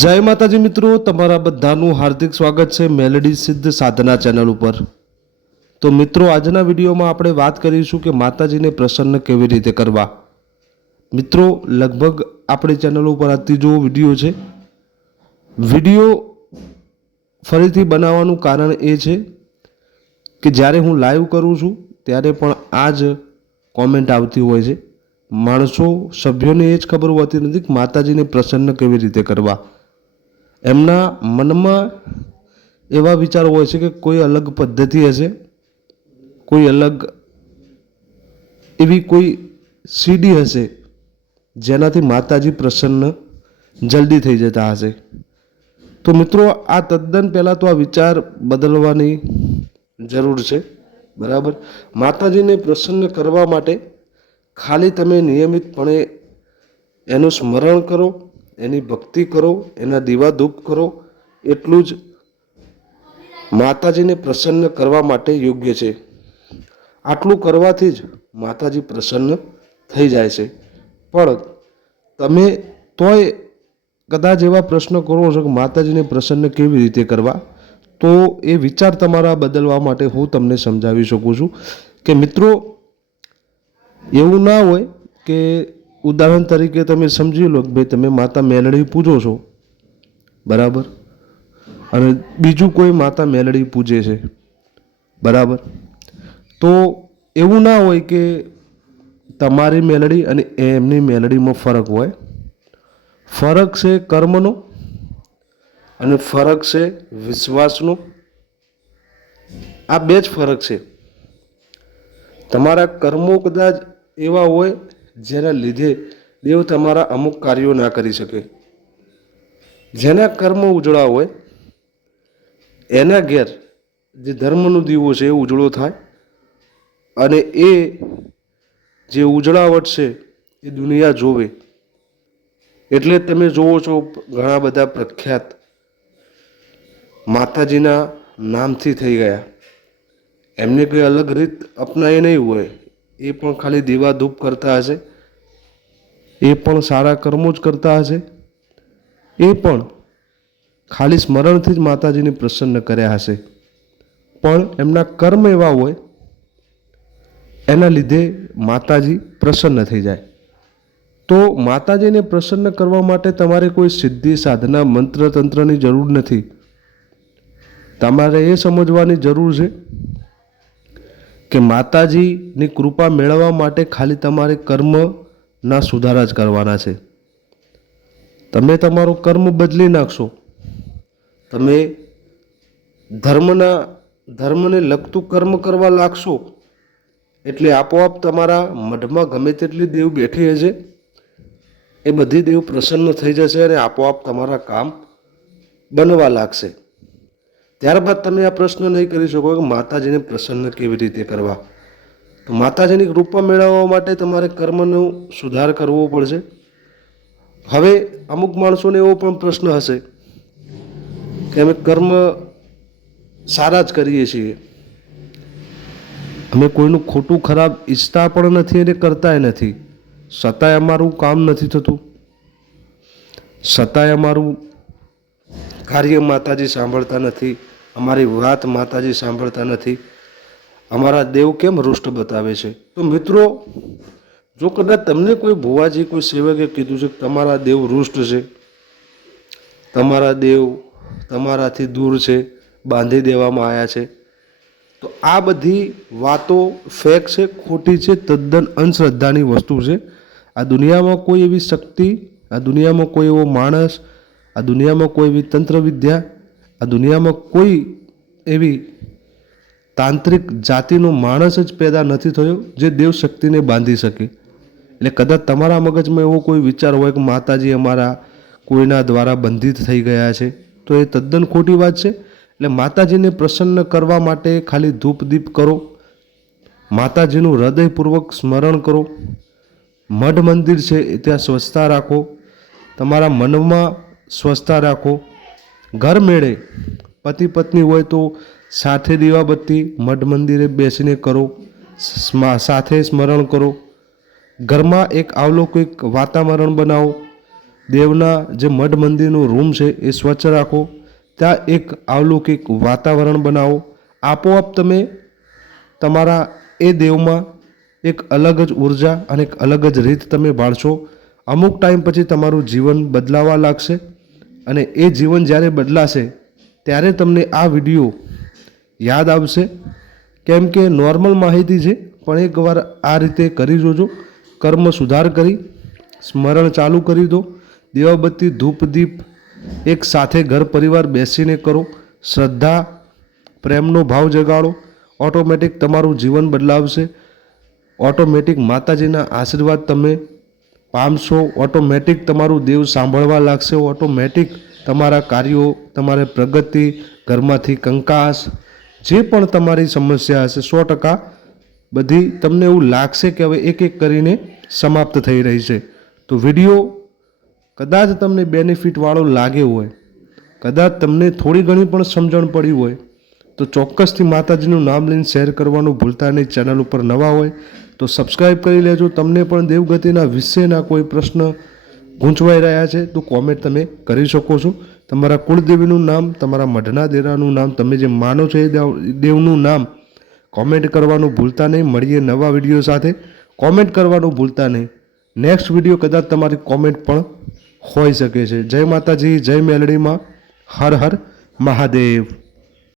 જય માતાજી મિત્રો, તમારા બધાનું હાર્દિક સ્વાગત છે મેલેડી સિદ્ધ સાધના ચેનલ ઉપર। તો મિત્રો, આજના વિડીયોમાં આપણે વાત કરીશું કે માતાજીને પ્રસન્ન કેવી રીતે કરવા। મિત્રો, લગભગ આપણી ચેનલ ઉપર આ ત્રીજો વિડીયો છે। વિડીયો ફરીથી બનાવવાનું કારણ એ છે કે જ્યારે હું લાઈવ કરું છું ત્યારે પણ આ જ કોમેન્ટ આવતી હોય છે। માણસો સભ્યોને એ જ ખબર હોતી નથી કે માતાજીને પ્રસન્ન કેવી રીતે કરવા। એમના મનમાં એવા વિચારો હોય છે કે કોઈ અલગ પદ્ધતિ હશે, કોઈ અલગ એવી કોઈ સીડી હશે જેનાથી માતાજી પ્રસન્ન જલ્દી થઈ જતા હશે। તો મિત્રો, આ તદ્દન પહેલાં તો આ વિચાર બદલવાની જરૂર છે, બરાબર। માતાજીને પ્રસન્ન કરવા માટે ખાલી તમે નિયમિતપણે એનું સ્મરણ કરો, એની ભક્તિ કરો, એના દીવા ધૂપ કરો, એટલું જ માતાજીને પ્રસન્ન કરવા માટે યોગ્ય છે। આટલું કરવાથી જ માતાજી પ્રસન્ન થઈ જાય છે। પણ તમે તોય કદાચ એવા પ્રશ્ન કરો છો કે માતાજીને પ્રસન્ન કેવી રીતે કરવા, તો એ વિચાર તમારા બદલવા માટે હું તમને સમજાવી શકું છું કે મિત્રો, એવું ના હોય કે ઉદાહરણ તરીકે તમે સમજી લો કે ભાઈ તમે માતા મેલડી પૂજો છો, બરાબર, અને બીજું કોઈ માતા મેલડી પૂજે છે, બરાબર। તો એવું ના હોય કે તમારી મેલડી અને એમની મેલડીમાં ફરક હોય। ફરક છે કર્મનો અને ફરક છે વિશ્વાસનો। આ બે જ ફરક છે। તમારા કર્મો કદાચ એવા હોય જેના લીધે દેવ તમારા અમુક કાર્યો ના કરી શકે। જેના કર્મ ઉજળા હોય એના ઘેર જે ધર્મનો દીવો છે એ ઉજળો થાય, અને એ જે ઉજળાવટ છે એ દુનિયા જોવે। એટલે તમે જોવો છો ઘણા બધા પ્રખ્યાત માતાજીના નામથી થઈ ગયા। એમને કોઈ અલગ રીત અપનાવી નહીં હોય, એ પણ ખાલી દીવા ધૂપ કરતા હશે, એ પણ સારા કર્મો જ કરતા હશે, એ પણ ખાલી સ્મરણથી જ માતાજીને પ્રસન્ન કર્યા હશે। પણ એમના કર્મ એવા હોય એના લીધે માતાજી પ્રસન્ન થઈ જાય। તો માતાજીને પ્રસન્ન કરવા માટે તમારે કોઈ સિદ્ધિ સાધના મંત્ર તંત્રની જરૂર નથી। તમારે એ સમજવાની જરૂર છે કે માતાજીની કૃપા મેળવવા માટે ખાલી તમારે કર્મના સુધારા જ કરવાના છે। તમે તમારું કર્મ બદલી નાખશો, તમે ધર્મને લગતું કર્મ કરવા લાગશો, એટલે આપોઆપ તમારા મઢમાં ગમે તેટલી દેવ બેઠી હશે એ બધી દેવ પ્રસન્ન થઈ જશે અને આપોઆપ તમારા કામ બનવા લાગશે। ત્યારબાદ તમે આ પ્રશ્ન નહીં કરી શકો કે માતાજીને પ્રસન્ન કેવી રીતે કરવા। તો માતાજીની કૃપા મેળવવા માટે તમારે કર્મનો સુધાર કરવો પડશે। હવે અમુક માણસોને એવો પણ પ્રશ્ન હશે કે અમે કર્મ સારા જ કરીએ છીએ, અમે કોઈનું ખોટું ખરાબ ઈચ્છતા પણ નથી અને કરતાય નથી, છતાંય અમારું કામ નથી થતું, છતાંય અમારું કાર્ય માતાજી સાંભળતા નથી, અમારી વાત માતાજી સાંભળતા નથી, અમારા દેવ કેમ રૂષ્ટ બતાવે છે। તો મિત્રો, જો કદાચ તમને કોઈ ભુવાજી કોઈ સેવકે કીધું છે કે તમારા દેવ રૂષ્ટ છે, તમારા દેવ તમારાથી દૂર છે, બાંધી દેવામાં આવ્યા છે, તો આ બધી વાતો ફેક છે, ખોટી છે, તદ્દન અંધશ્રદ્ધાની વસ્તુ છે। આ દુનિયામાં કોઈ એવી શક્તિ, આ દુનિયામાં કોઈ એવો માણસ, આ દુનિયામાં કોઈ એવી તંત્રવિદ્યા, આ દુનિયામાં કોઈ એવી તાંત્રિક જાતિનો માણસ જ પેદા નથી થયો જે દેવ શક્તિને બાંધી શકે। એટલે કદાચ તમારા મગજમાં એવો કોઈ વિચાર હોય કે માતાજી અમારા કોઈના દ્વારા બંધિત થઈ ગયા છે, તો એ તદ્દન ખોટી વાત છે। એટલે માતાજીને પ્રસન્ન કરવા માટે ખાલી ધૂપ દીપ કરો, માતાજીનું હૃદયપૂર્વક સ્મરણ કરો, મઠ મંદિર છે ત્યાં સ્વચ્છતા રાખો, તમારા મનમાં સ્વચ્છતા રાખો, ઘર મેળે પતિ પત્ની હોય તો સાથે દીવાબત્તી મઠ મંદિરે બેસીને કરો, સાથે સ્મરણ કરો, ઘરમાં એક અવલૌકિક વાતાવરણ બનાવો, દેવના જે મઠ મંદિરનો રૂમ છે એ સ્વચ્છ રાખો, ત્યાં એક અલૌકિક વાતાવરણ બનાવો. આપોઆપ તમે તમારા એ દેવમાં એક અલગ જ ઉર્જા અને એક અલગ જ રીત તમે બાળશો. અમુક ટાઈમ પછી તમારું જીવન બદલાવા લાગશે અને એ જીવન જ્યારે બદલાશે ત્યારે તમને આ વિડીયો યાદ આવશે. કેમ કે નોર્મલ માહિતી છે, પણ એકવાર આ રીતે કરી જોજો. કર્મ સુધાર કરી સ્મરણ ચાલુ કરી દો. દીવાબત્તી ધૂપ દીપ એક સાથે ઘર પરિવાર બેસીને કરો. શ્રદ્ધા પ્રેમનો ભાવ જગાડો. ઓટોમેટિક તમારું જીવન બદલાવશે. ઓટોમેટિક માતાજીના આશીર્વાદ તમે પામશો. ઓટોમેટિક તમારું દેવ સાંભળવા લાગશે. ઓટોમેટિક તમારા કાર્યો, તમારે પ્રગતિ, ઘરમાંથી કંકાસ, જે પણ તમારી સમસ્યા હશે 100% બધી તમને એવું લાગશે કે હવે એક એક કરીને સમાપ્ત થઈ રહી છે. તો વિડીયો કદાચ તમને બેનિફિટવાળો લાગે હોય, કદાચ તમને થોડી ઘણી પણ સમજણ પડી હોય, તો ચોક્કસથી માતાજીનું નામ લઈને શેર કરવાનું ભૂલતા નહીં. ચેનલ ઉપર નવા હોય તો સબસ્ક્રાઈબ કરી લેજો. તમને પણ દેવગતિના વિશેના કોઈ પ્રશ્ન ગૂંચવાઈ રહ્યા છે તો કોમેન્ટ તમે કરી શકો છો. તમારા કુળદેવીનું નામ, તમારા મઢના દેરાનું નામ, તમે જે માનો છો એ દેવનું નામ કોમેન્ટ કરવાનું ભૂલતા નહીં. મળીએ નવા વિડીયો સાથે. કોમેન્ટ કરવાનું ભૂલતા નહીં. નેક્સ્ટ વિડીયો કદાચ તમારી કોમેન્ટ પણ હોઈ શકે છે. જય માતાજી, જય મેલડીમાં, હર હર મહાદેવ.